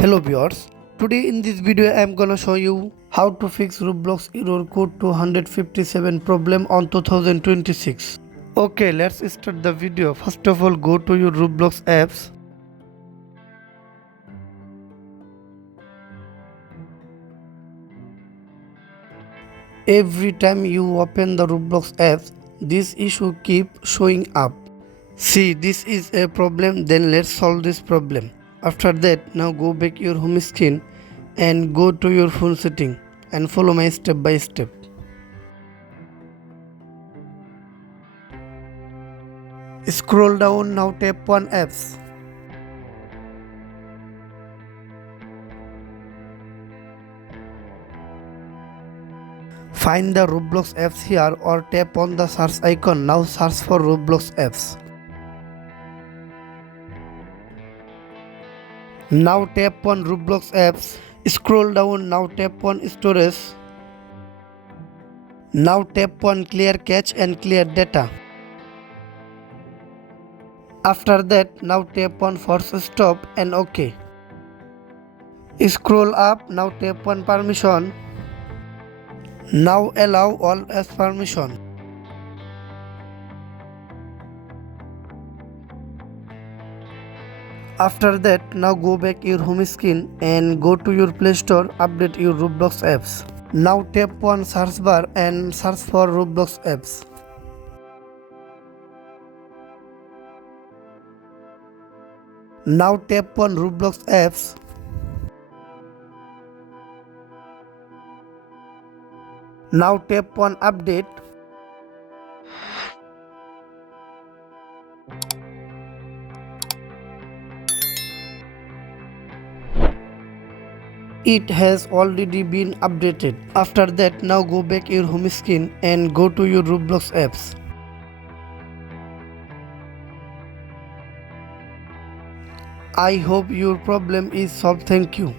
Hello viewers, today in this video I am gonna show you how to fix Roblox Error Code 257 problem on 2026. Okay, let's start the video. First of all, go to your Roblox apps. Every time you open the Roblox apps, this issue keep showing up. See, this is a problem, then let's solve this problem. After that, now go back your home screen and go to your phone setting and follow my step by step. Scroll down, now tap on apps. Find the Roblox apps here or tap on the search icon. Now search for Roblox apps. Now tap on Roblox apps. Scroll down, now tap on storage. Now tap on clear cache and clear data. After that, now tap on force stop and OK. Scroll up, now tap on permission. Now allow all as permission. After that, now go back your home screen and go to your Play Store, update your Roblox apps. Now tap on search bar and search for Roblox apps. Now tap on Roblox apps. Now tap on update. It has already been updated. After that, now go back your home screen and go to your Roblox apps. I hope your problem is solved. Thank you.